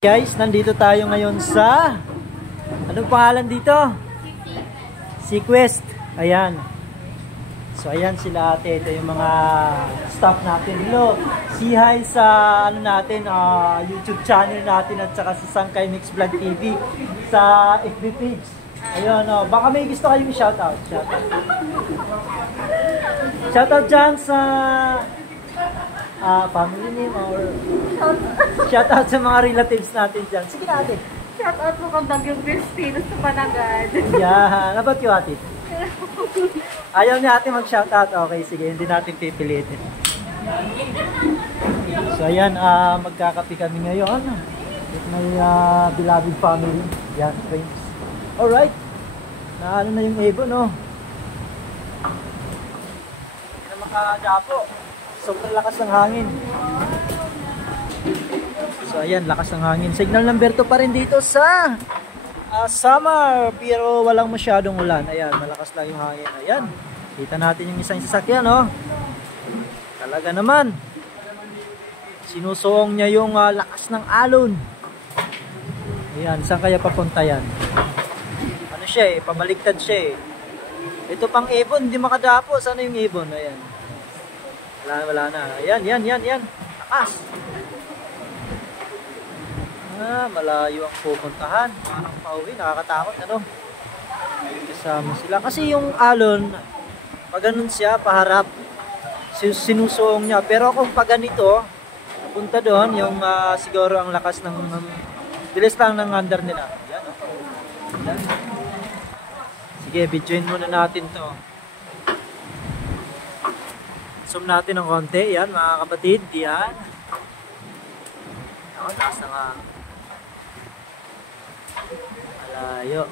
Guys, nandito tayo ngayon sa anong pangalan dito? Sequest. Ayan. So ayan sila ate, ito yung mga staff natin. Hello. Say hi sa ano natin, YouTube channel natin at saka sa Sangkay Mix Vlog TV sa FB page. Ayun, baka may gusto kayong shoutout. Shoutout dyan sa family name or shoutout sa mga relatives natin dyan. Sige na ate. Shoutout mo kang Bagyong Christine sa Panagad. Yeah, about you ate? Ayaw ni ate mag-shoutout. Okay, sige, hindi natin pipilitin. So ayan, magkakapi kami ngayon with my beloved family. Yan, friends. Alright, naano na yung Evo, no? Hindi na makadapo. Sobrang lakas ng hangin. So ayan, lakas ng hangin. Signal number 2 pa rin dito sa summer, pero walang masyadong ulan. Ayan, malakas lang yung hangin. Ayan, kita natin yung isang sasakyan, no? Talaga naman, sinusuong niya yung lakas ng alon. Ayan, saan kaya papunta yan? Ano siya pabaliktad siya Ito pang ibon, hindi makadapo. Sana yung ibon? Ayan. Wala na. Ayan. Takas. Malayo ang pupuntahan. Parang pauwi, nakakatakot, ano? Kasama sila. Kasi yung alon, pag ganun siya, paharap, sinusuong niya. Pero kung pag ganito, punta doon, yung siguro ang lakas ng, bilis lang ng under nila. Ayan, Ayan. Sige, videoin muna natin to. Zoom natin ng konti. Yan mga kapatid. Yan. Ako, taas na nga. Malayo.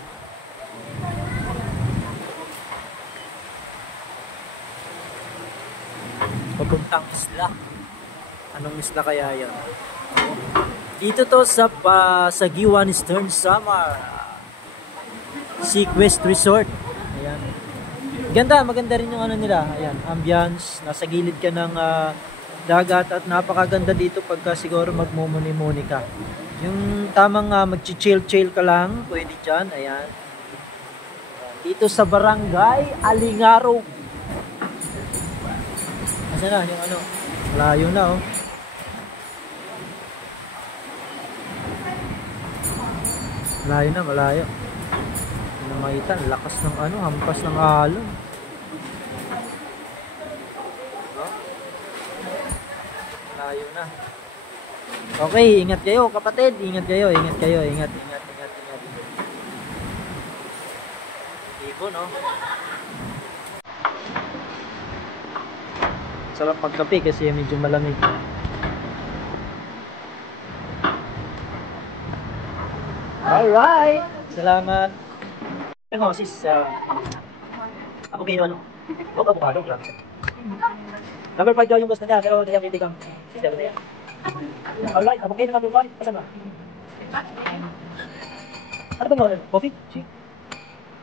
Papuntang isla. Anong isla kaya yan? Dito to sa Giwan Eastern Samar Sequest Resort. Ayan. Maganda rin yung ano nila. Ayan, ambience, nasa gilid ka ng dagat at napakaganda dito pagka siguro magmumuni-muni ka. Yung tamang mag-chill ka lang, pwede dyan. Ayan. Dito sa Barangay Alingaro. Asan na yung ano? Malayo na, oh. Malayo. Namaitan, lakas ng ano, hampas ng alon. Layo na. Okay, ingat kayo kapatid, ingat kayo. Ibon, no? Sarap magkape kasi medyo malamig. Alright, salamat. Ano, sis, ako pino ano? Huwag ako pagod lang. Number 5 daw yung gusto niya, pero hindi niya pitikang. Sis, dapat niya. Alright, ako pino number 5. Pasan ba? Ano ba mo? Coffee?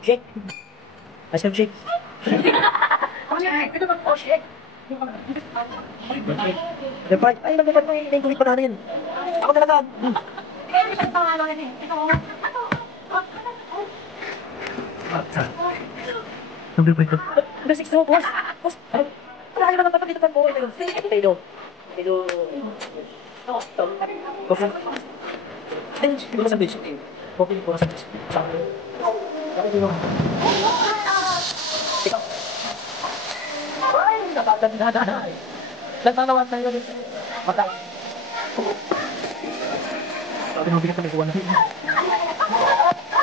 Shake? Ice cream shake? Ito ba po shake? Number 5. Ay, number 5 may tubig pa natin. Ako talaga. Ito pangalan eh. Ito. Number 5 ko. Number 6 mo, boss. Boss, wala kayo naman papakita mo. Tayo. Coffee. Hindi ko sandwich. Coffee ko sandwich. Ikaw. Ay, napatanda na. Nagmamawan tayo dito. Matay. Sabi mo, bigat na may kuwan na.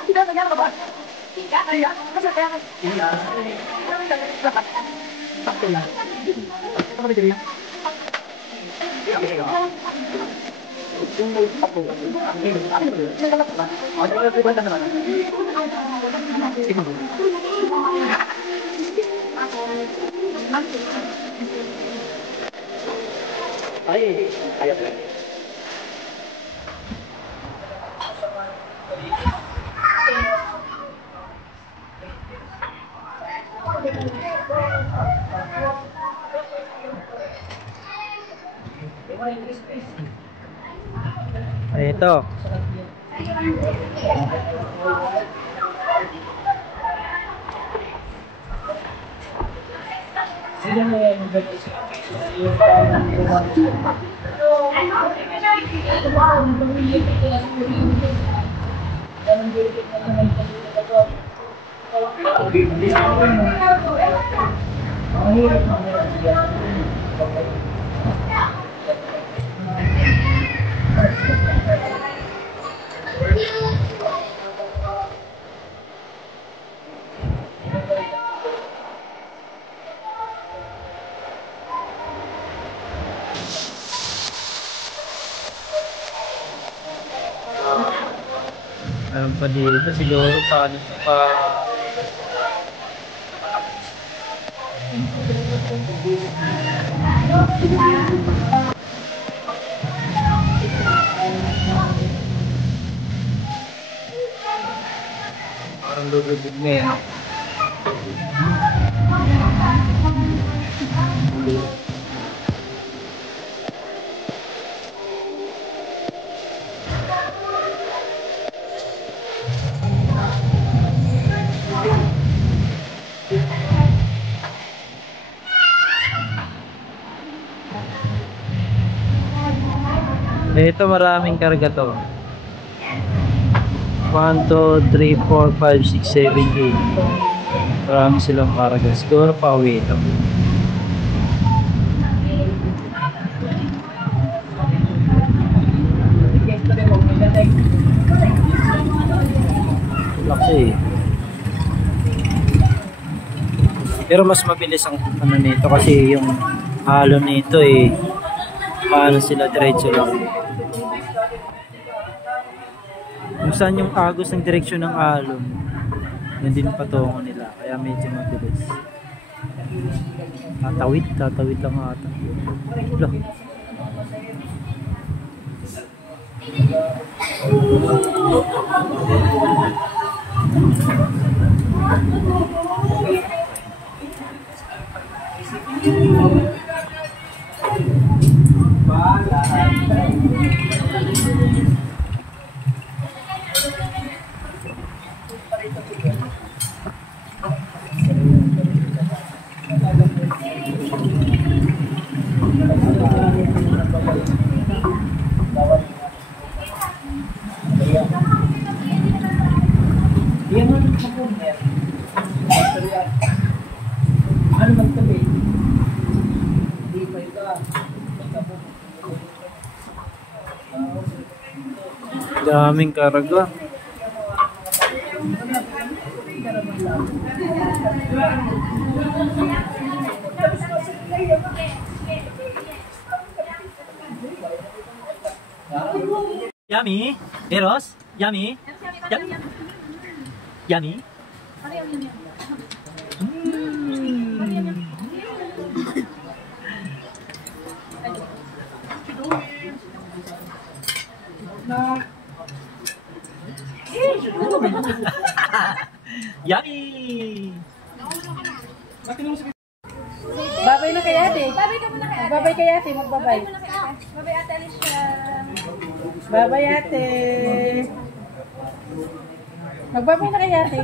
Hindi na nangyari ka ba? Kaya, kasi kaya nga. Iya. Sakto yan. Ito ba dito yan? Ay, ayat lang. Ito. Meron pa dito siguro paano sa pa parang lulubog na yan. Ito maraming karga to. 1, 2, 3, 4, 5, 6, 7, 8. Marami silang karga. Siguro pa uwi ito. Laki. Pero mas mabilis ang ano nito kasi yung halo nito paano sila diretso lang. Kung saan yung agos ng direksyon ng alon, yun din patungo nila. Kaya medyo mabilis. Tatawid lang ata. Loh. Daming karga. Yummy? Eros? Yummy? Yummy? Yummy! Babay na kay ate. Babay ka muna kay ate. Babay kay ate. Magbabay. Babay ate Alicia. Babay ate. Magbabay na kay ate.